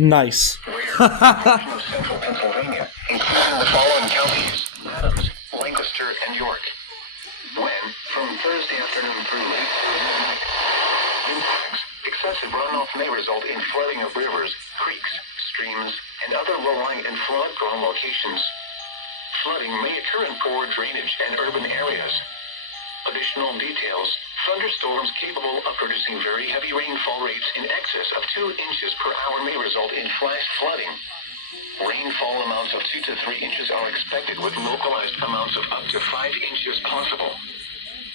Nice. Of central Pennsylvania, including the following counties: Adams, Lancaster, and York. When, from Thursday afternoon through late Thursday night. Impacts: excessive runoff may result in flooding of rivers, creeks, streams, and other low-lying and flood-prone locations. Flooding may occur in poor drainage and urban areas. Additional details: thunderstorms capable of producing very heavy rainfall rates in excess of 2 inches per hour may result in flash flooding. Rainfall amounts of 2 to 3 inches are expected, with localized amounts of up to 5 inches possible.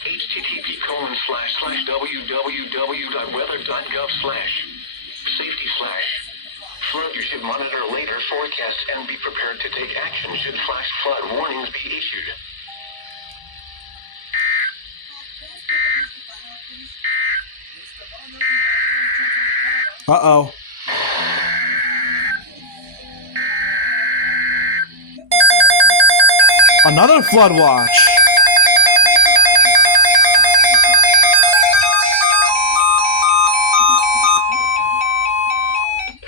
http://www.weather.gov/safety/. Flood. You should monitor later forecasts and be prepared to take action should flash flood warnings be issued. Uh-oh. Another flood watch.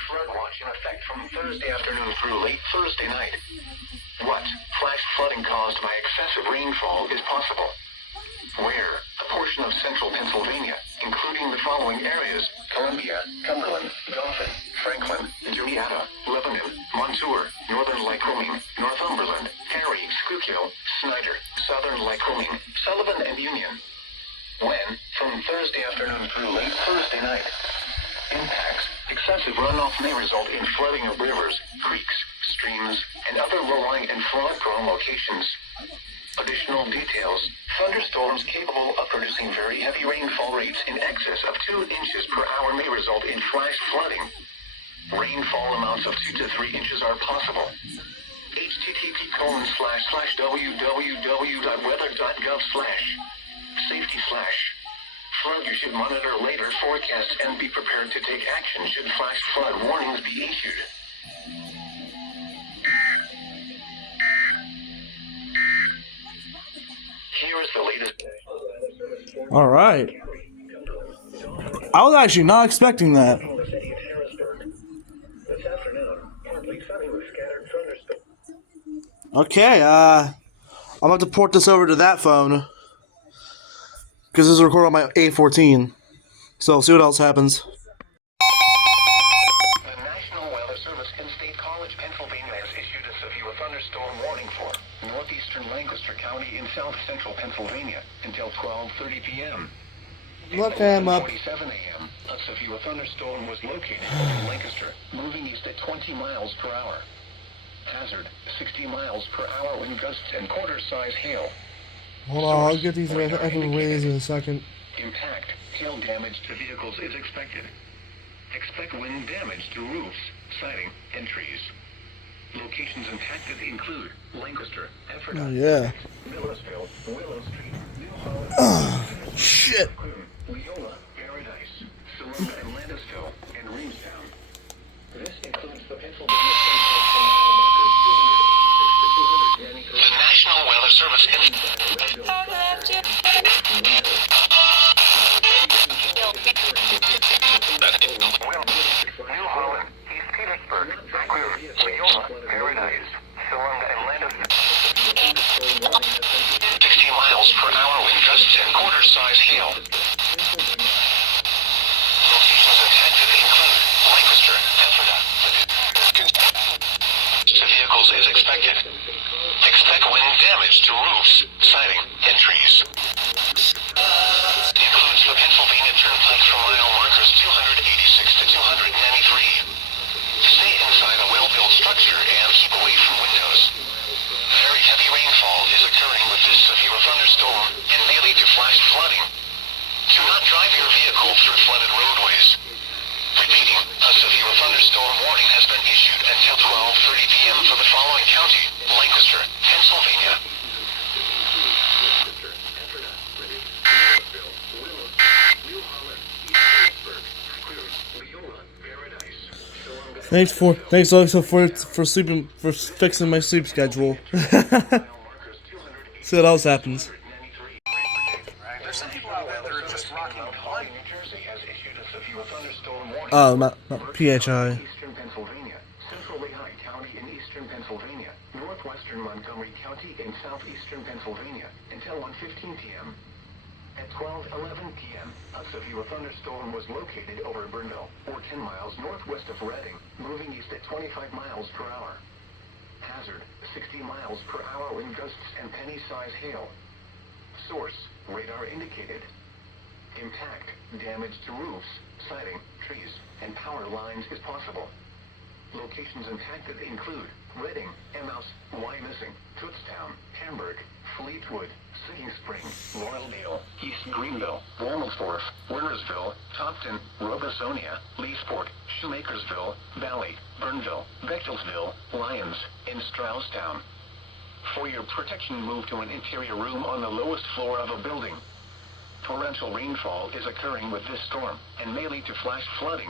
Flood watch in effect from Thursday afternoon through late Thursday night. What flash flooding caused by excessive rainfall is possible? Where? A portion of central Pennsylvania, including the following areas: Columbia, Cumberland, Dauphin, Franklin, Juliana, Lebanon, Montour, northern Lycoming, Northumberland, Harry, Schuylkill, Snyder, southern Lycoming, Sullivan, and Union. When? From Thursday afternoon through late Thursday night. Impacts: excessive runoff may result in flooding of rivers, creeks, streams, and other low-lying and flood-prone locations. Additional details: thunderstorms capable of producing very heavy rainfall rates in excess of 2 inches per hour may result in flash flooding. Rainfall amounts of 2 to 3 inches are possible. http://www.weather.gov/safety/. Flood. You should monitor later forecasts and be prepared to take action should flash flood warnings be issued. Here is the latest. All right. I was actually not expecting that. Okay, I'm about to port this over to that phone because this is recorded on my A14. So see what else happens. The National Weather Service in State College, Pennsylvania has issued a severe thunderstorm warning for northeastern Lancaster County in south central Pennsylvania until 12:30 p.m. Look him up. 47 a.m. A severe thunderstorm was located over Lancaster, moving east at 20 miles per hour. Hazard: 60 miles per hour wind gusts and quarter-size hail. Hold on, I'll get these ways in a second. Impact: hail damage to vehicles is expected. Expect wind damage to roofs, siding, and trees. Locations impacted include Lancaster, Ephrata, Oh, yeah. Millersville, Willow Street, New Holland, Shit. Leola, Paradise, Salona, and Landisville, and Reamstown. This includes the Pennsylvania Central from markers 206 to 210. The National Weather Service New Holland, East Petersburg, Square, Leola, Paradise, Salona, and Landisville. 60 miles per hour wind gusts and quarter-size hail. Locations impacted include Lancaster, Ephrata. To vehicles is expected. Expect wind damage to roofs, siding, and trees. Includes the Pennsylvania Turnpike from mile markers 286 to 293. Stay inside a well-built structure and keep away from windows. Very heavy rainfall is occurring with this severe thunderstorm and may lead to flash flooding. Do not drive your vehicle through flooded roadways. Repeating, a severe thunderstorm warning has been issued until 12:30 p.m. for the following county: Lancaster, Pennsylvania. Thanks Alexa for fixing my sleep schedule. See what else happens. There's some people out there that are just rocking. Oh, not PHI. Eastern Pennsylvania. eastern Pennsylvania, northwestern Montgomery County, and southeastern Pennsylvania until 1:15 p.m. At 12:11 p.m., a severe thunderstorm was located over Burnville, or 10 miles northwest of Reading, moving east at 25 miles per hour. Hazard, 60 miles per hour wind gusts and penny-size hail. Source, radar indicated. Impact, damage to roofs, siding, trees, and power lines is possible. Locations impacted include Reading, Emmaus, Wyomissing, Tootstown, Hamburg, Fleetwood, Singing Spring, Royaldale, East Greenville, Walmersdorf, Wernersville, Topton, Robesonia, Leesport, Shoemakersville, Valley, Burnville, Bechtelsville, Lyons, and Strausstown. For your protection, move to an interior room on the lowest floor of a building. Torrential rainfall is occurring with this storm and may lead to flash flooding.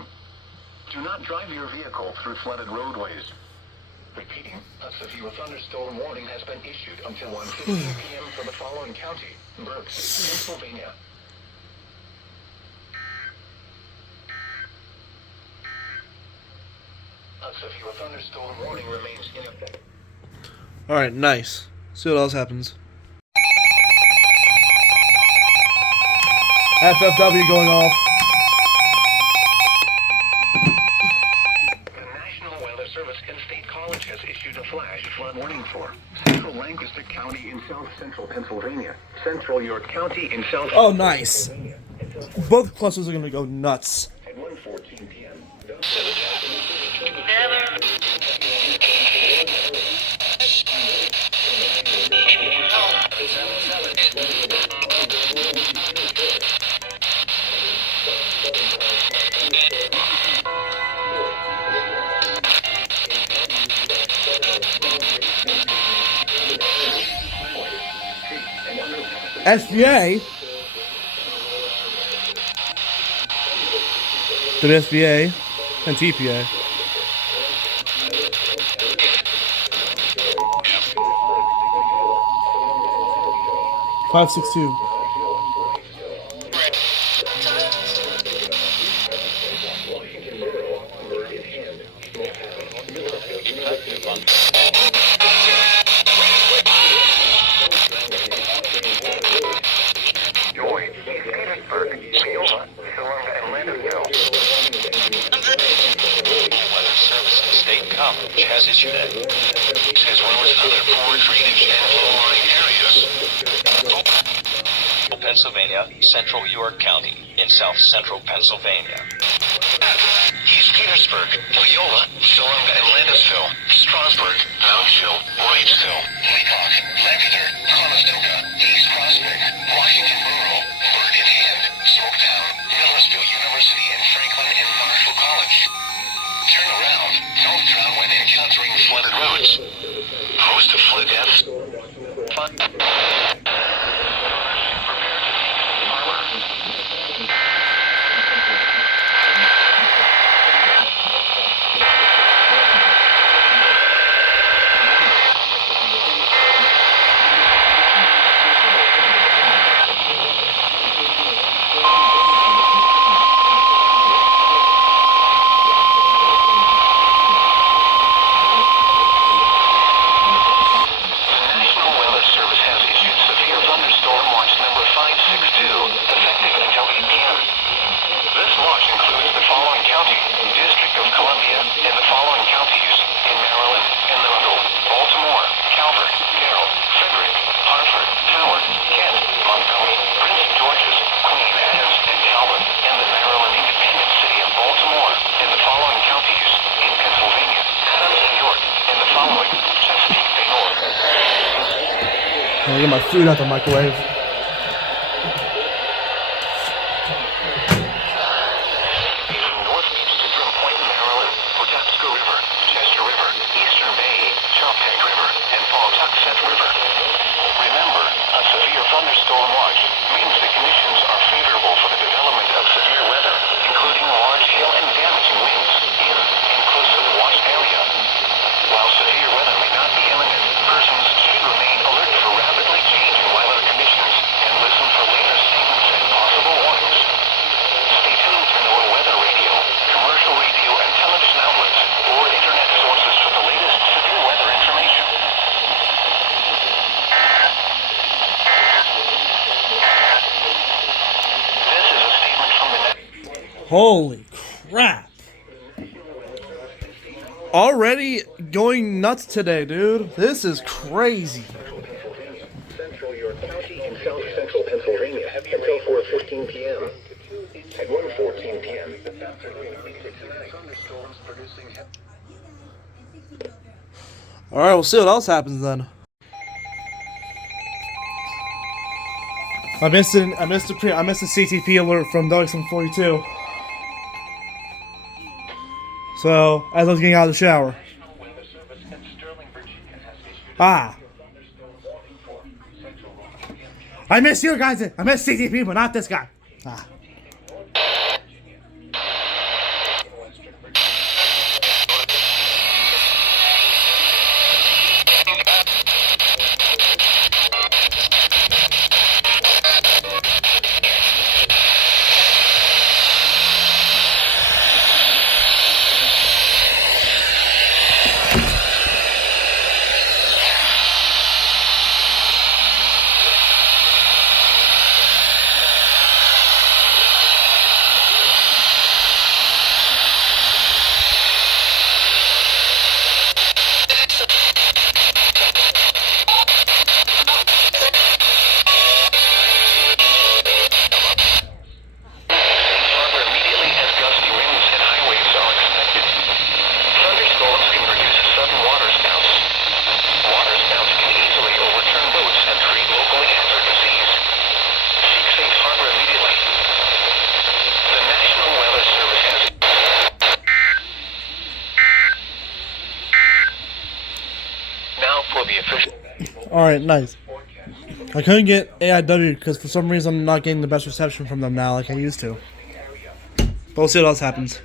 Do not drive your vehicle through flooded roadways. Repeating, a severe thunderstorm warning has been issued until 1:15 p.m. for the following county: Berks, Pennsylvania. A severe thunderstorm warning remains in effect. Alright, nice. See what else happens. FFW going off. Service and State College has issued a flash flood warning for Central Lancaster County in South Central Pennsylvania, Central York County in South. Oh, nice. Both clusters are gonna go nuts. At 1:14 p.m. SBA. WSBA and TPA. Five 6-2. Has issued it, as well as other poor drainage and low-lying areas. Pennsylvania, Central York County, in South Central Pennsylvania. East Petersburg, Loyola, Salonga and Landisville, Strasburg, Moundsville, Wrightsville, Leacock, Lancaster, Conestoga, East Prospect, Washington Rural, Bird in Hand, Smoketown, Millersville University, and Franklin and Marshall College. Turn around, don't drown when encountering flooded roads. Host of flood deaths. I get my food out the microwave. Thunderstorm watch means the conditions are favorable for the development of severe weather, including large hail and damaging winds in and close to the watched area. While severe weather may not be imminent, persons should remain alert for rapidly changing weather conditions and listen for later statements and possible warnings. Stay tuned to NOAA weather radio, commercial radio and television outlets, or internet sources for the latest severe weather Holy crap. Already going nuts today, dude. This is crazy. Central York County in south central Pennsylvania until 4:15 p.m. At 1:14 p.m. Alright, we'll see what else happens then. I missed the CTP alert from Dog42. So, as I was getting out of the shower. Ah. I miss you guys. I miss CTP, but not this guy. Ah. Alright, nice. I couldn't get AIW because for some reason I'm not getting the best reception from them now like I used to. But we'll see what else happens.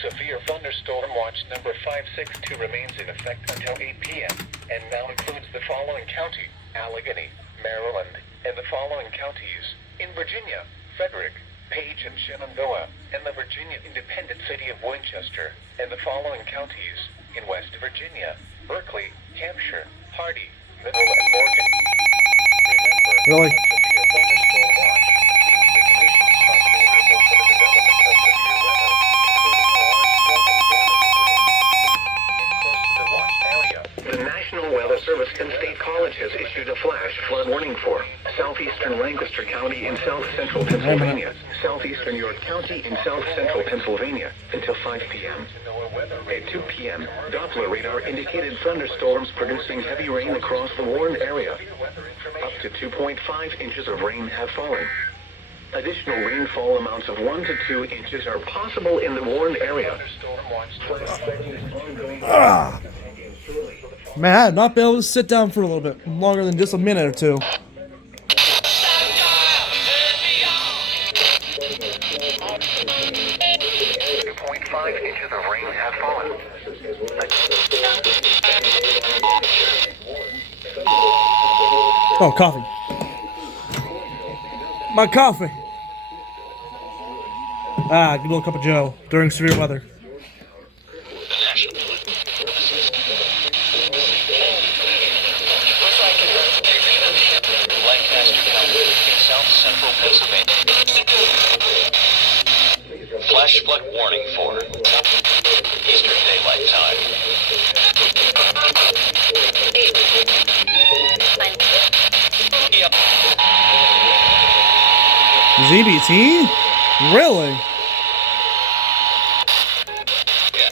Severe thunderstorm watch number 562 remains in effect until 8 p.m. and now includes the following county: Allegheny, Maryland, and the following counties: in Virginia, Frederick, Page and Shenandoah, and the Virginia independent city of Winchester, and the following counties: in West Virginia, Berkeley, Hampshire, Hardy, Middle, and Morgan. Remember, Really? a severe thunderstorm watch means the conditions are favorable for the development of severe weather, including a large hail and damaging winds. Close to the watch area, the National Weather Service and State College has issued a flash flood warning for southeastern Lancaster County in south central Pennsylvania, southeastern York County in south central Pennsylvania until 5 p.m. At 2 p.m., Doppler radar indicated thunderstorms producing heavy rain across the warned area. Up to 2.5 inches of rain have fallen. Additional rainfall amounts of 1 to 2 inches are possible in the warned area. Man, I had not been able to sit down for a little bit longer than just a minute or two. 2.5 inches of rain have fallen. Oh, coffee. My coffee. Ah, good little cup of Joe during severe weather. Lancaster County in south central Pennsylvania. Flash flood warning for Eastern Daylight Time. ZBT? Really? Yeah.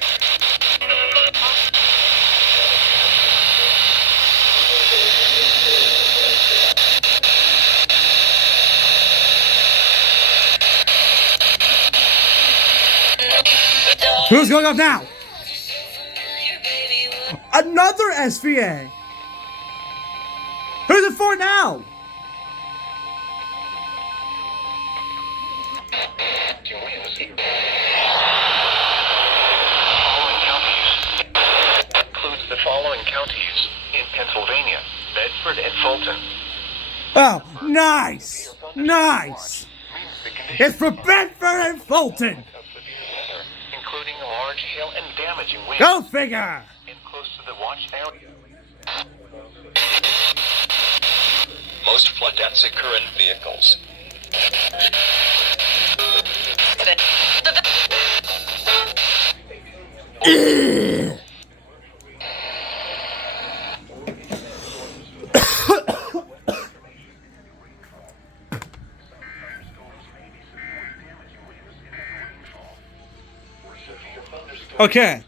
Who's going up now? Another SVA. Who's it for now? Includes the following counties in Pennsylvania: Bedford and Fulton. Oh, nice. Nice. It's for Bedford and Fulton. Including large hail and damaging winds. Go figure. And close to the watch area. Most flood deaths occur in vehicles. Okay.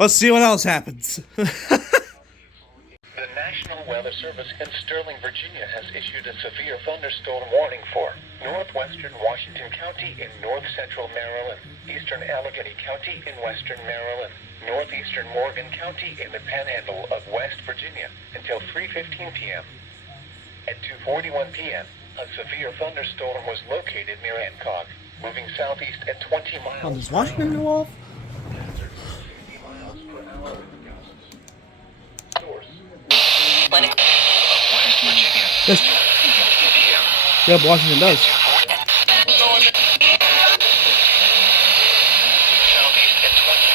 Let's see what else happens. The National Weather Service in Sterling, Virginia has issued a severe thunderstorm warning for northwestern Washington County in north-central Maryland, eastern Allegheny County in western Maryland, northeastern Morgan County in the panhandle of West Virginia until 3:15 p.m. At 2:41 p.m., a severe thunderstorm was located near Hancock, moving southeast at 20 miles. Oh, does Washington go off? Yes. Yeah, Washington does. Southeast at 20.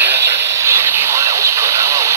Desert, 60 miles per hour.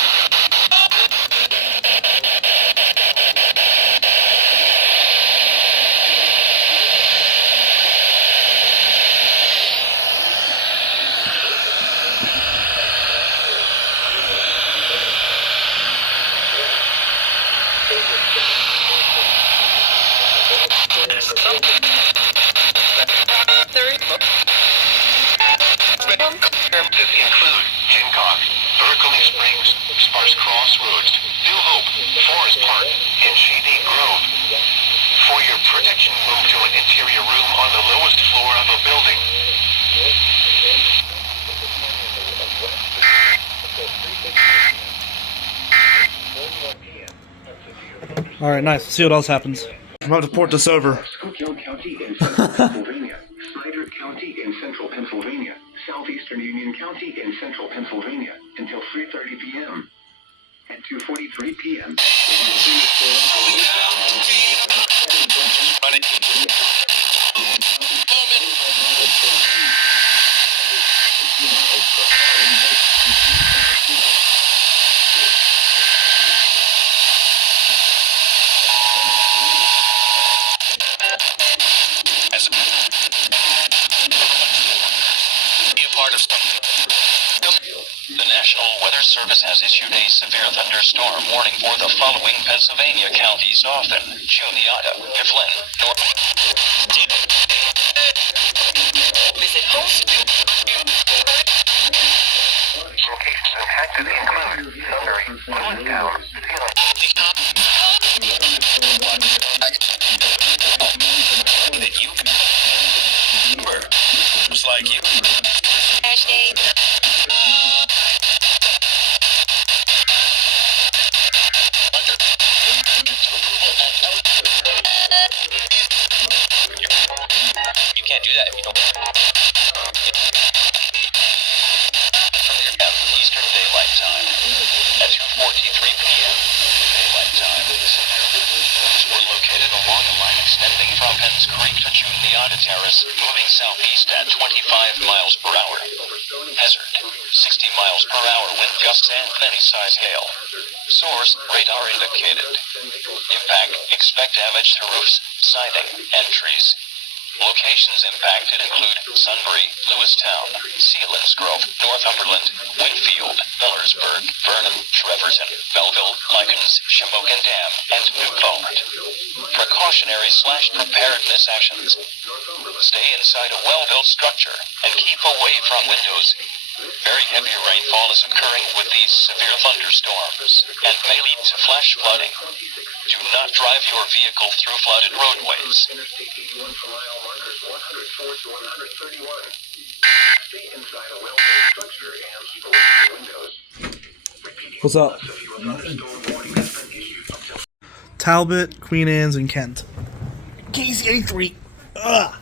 This include Hancock, Berkeley Springs, Sparse Crossroads, New Hope, Forest Park, and Shady Grove. For your protection, move to an interior room on the lowest floor of a building. Alright, nice. Let's see what else happens. I'm about to port this over. Schuylkill County in central Pennsylvania, Snyder County in central Pennsylvania, southeastern Union County in central Pennsylvania until 3:30 p.m. At 2:43 p.m. Be a part of something. The National Weather Service has issued a severe thunderstorm warning for the following Pennsylvania counties: Dauphin, Juniata, Mifflin, North. Visit host. Locations impacted include Sunbury, Lewistown, That you just like you. You can't do that if you don't. Eastern Daylight Time at 2:43 p.m. Daylight Time. We're located along a line extending from Penns Creek to Juniata Terrace, moving southeast at 25 miles per hour. Hazard, 60 miles per hour wind gusts and any size hail. Source, radar indicated. Impact, expect damage to roofs, siding, and trees. Locations impacted include Sunbury, Lewistown, Selinsgrove, Northumberland, Winfield, Millersburg, Vernon, Treverton, Belleville, Lycans, Shamokin Dam, and Newport. Precautionary/preparedness actions. Stay inside a well-built structure and keep away from windows. Very heavy rainfall is occurring with these severe thunderstorms and may lead to flash flooding. Do not drive your vehicle through flooded roadways. Interstate 81 for mile markers 104 to 131. Stay inside a well-built structure and keep away from windows. Repeating. What's up? Talbot, Queen Anne's, and Kent. KC83. Ugh.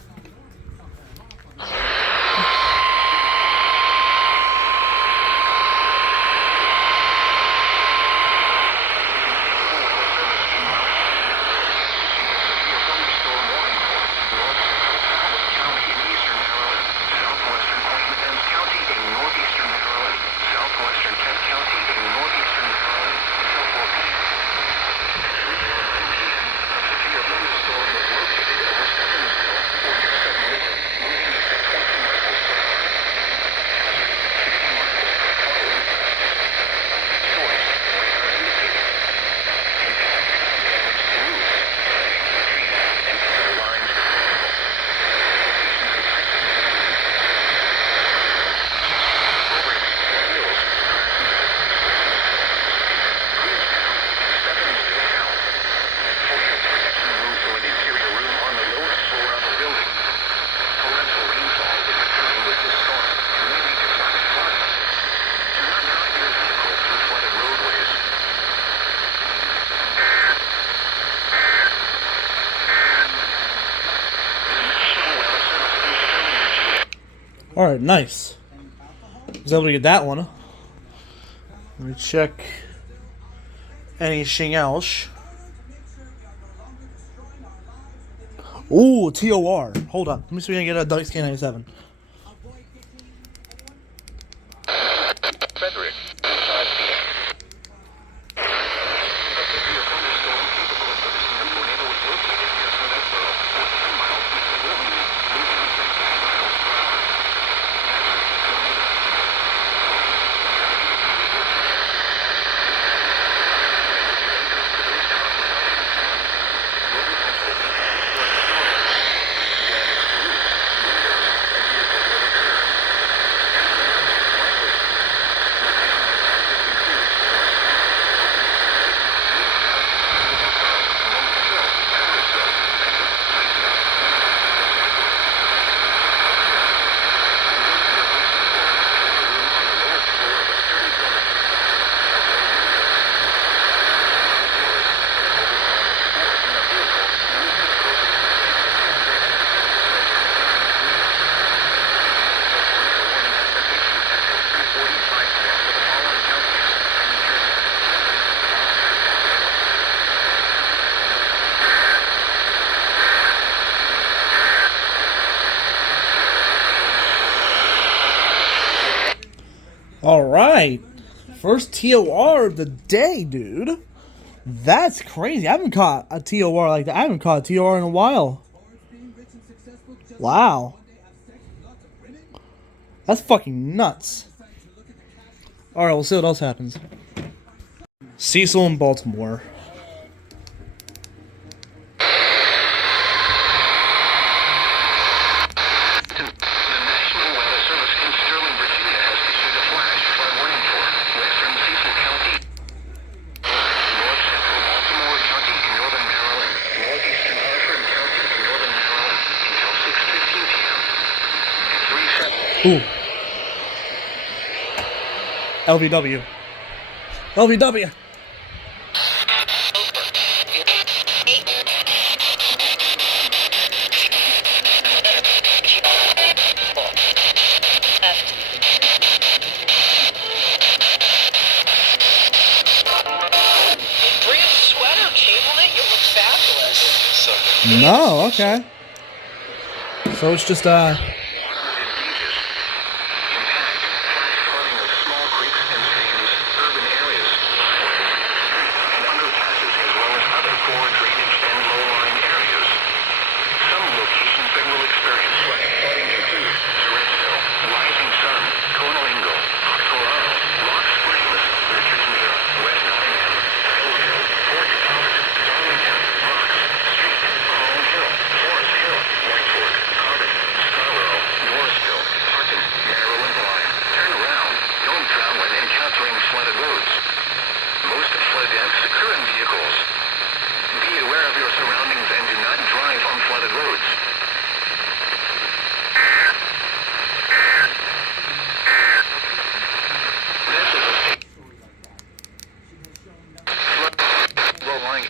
Alright, nice. Was able to get that one. Let me check anything else. Ooh, TOR. Hold on. Let me see if we can get a WXK97. Frederick, 5 p.m. A severe thunderstorm capable of producing a tornado is located near Smithsboro, 14 miles east of Wilmington, moving 60 miles per hour. Alright. First TOR of the day, dude. That's crazy. I haven't caught a TOR like that. I haven't caught a TOR in a while. Wow. That's fucking nuts. Alright, we'll see what else happens. Cecil in Baltimore. The National Weather Service in Sterling, Virginia has issued a flash flood warning for western Cecil County, north central Baltimore County in northern Maryland, northeastern Harford County in northern Maryland until 6:15 p.m. and 3:07. Ooh. LVW. LVW. Bring a sweater, cabling, you look fabulous. No, okay. So it's just Water is dangerous. Impact, flash flooding of small creeks and streams, urban areas, and underpasses as well as other poor drainage and low-lying areas. Some locations that will experience flash flooding include Surrettsville, Rising Sun, Conalingo, Colorado, Rock Springs, Richardsmere, West Nottingham, Taylorville, Fort Thomas, Darlington, Rocks, Street, Holland Hill, Forest Hill, White Fork, Carbon, Scarborough, Norrisville, Parton, Maryland Line. Turn around. Don't drown when encountering flooded roads. Most flood deaths occur in vehicles. Be aware of your surroundings and do not drive on flooded roads. This is a state flood low-lying.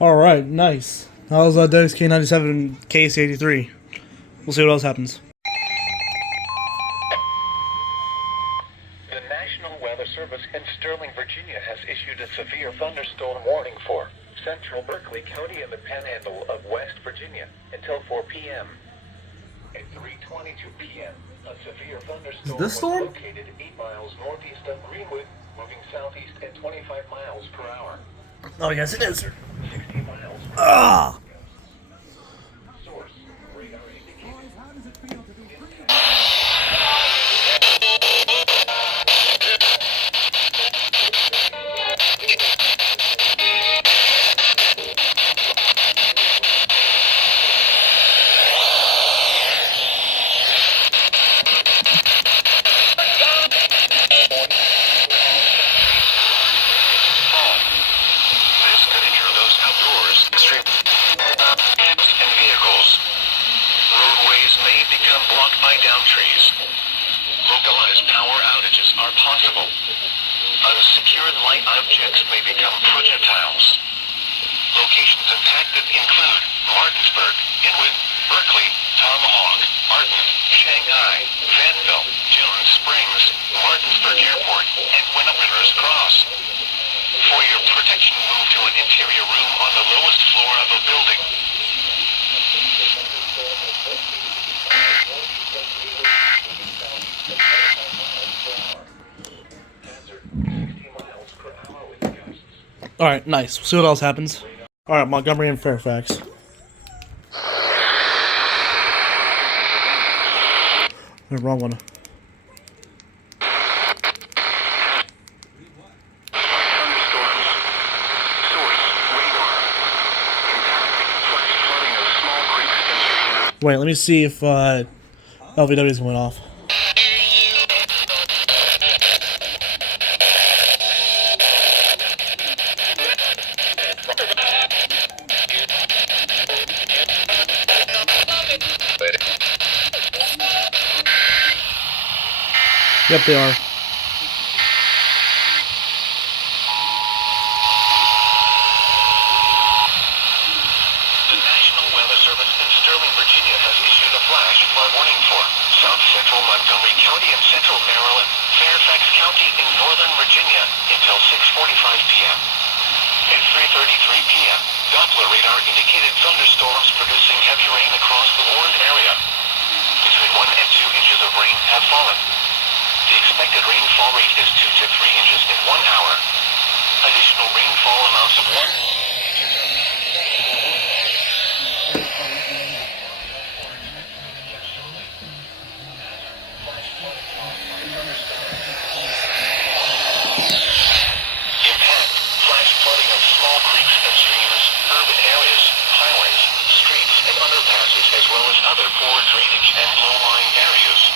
alright, nice. That was WXK97 KC83. We'll see what else happens. The National Weather Service in Sterling, Virginia has issued a severe thunderstorm warning for central Berkeley County and the Panhandle of West Virginia until 4 p.m. At 3:22 p.m., a severe thunderstorm this storm? was located 8 miles northeast of Greenwood, moving southeast at 25 miles per hour. Oh, yes, it is. 60 miles per Ah! source. Radar indicated. This could ensure those outdoors extreme. become blocked by downed trees. Localized power outages are possible. Unsecured light objects may become projectiles. Locations impacted include Martinsburg, Inwood, Berkeley, Tomahawk, Arden, Shanghai, Vanville, Dune Springs, Martinsburg Airport, and Winnipeg's Cross. For your protection, move to an interior room on the lowest floor of a building. Alright, nice. We'll see what else happens. Alright, Montgomery and Fairfax. The wrong one. Thunderstorms. Source, radar. Impact, flash flooding of small creeks and streams. Wait, let me see if LVW's going off. Yep, they are. The National Weather Service in Sterling, Virginia has issued a flash flood warning for South Central Montgomery County and Central Maryland, Fairfax County in Northern Virginia until 6:45 p.m. At 3:33 p.m., Doppler radar indicated thunderstorms producing heavy rain across the warned area. Between 1 and 2 inches of rain have fallen. The expected rainfall rate is 2 to 3 inches in 1 hour. Additional rainfall amounts of 1 impact, flash flooding of small creeks and streams, urban areas, highways, streets, and underpasses, as well as other poor drainage and low-lying areas.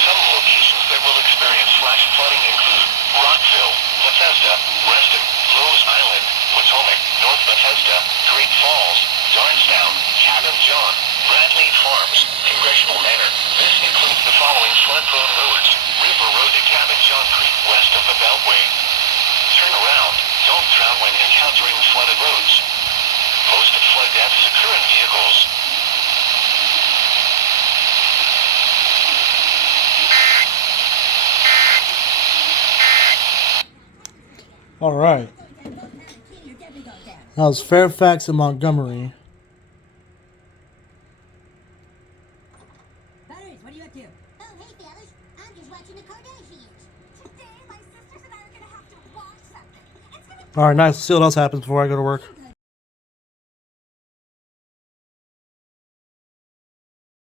Some locations that will experience flash flooding include Rockville, Bethesda, Reston, Lowe's Island, Potomac, North Bethesda, Great Falls, Darnestown, Cabin John, Bradley Farms, Congressional Manor. This includes the following flood-prone roads: River Road to Cabin John Creek west of the Beltway. Turn around, don't drown when encountering flooded roads. Most flood deaths occur in vehicles. Alright. That was Fairfax and Montgomery. Butters, what are you up to? Oh, hey, fellas. I'm just watching the Kardashians. Today, my sisters and I are gonna have to watch something. It's gonna Alright, nice. Let's see what else happens before I go to work.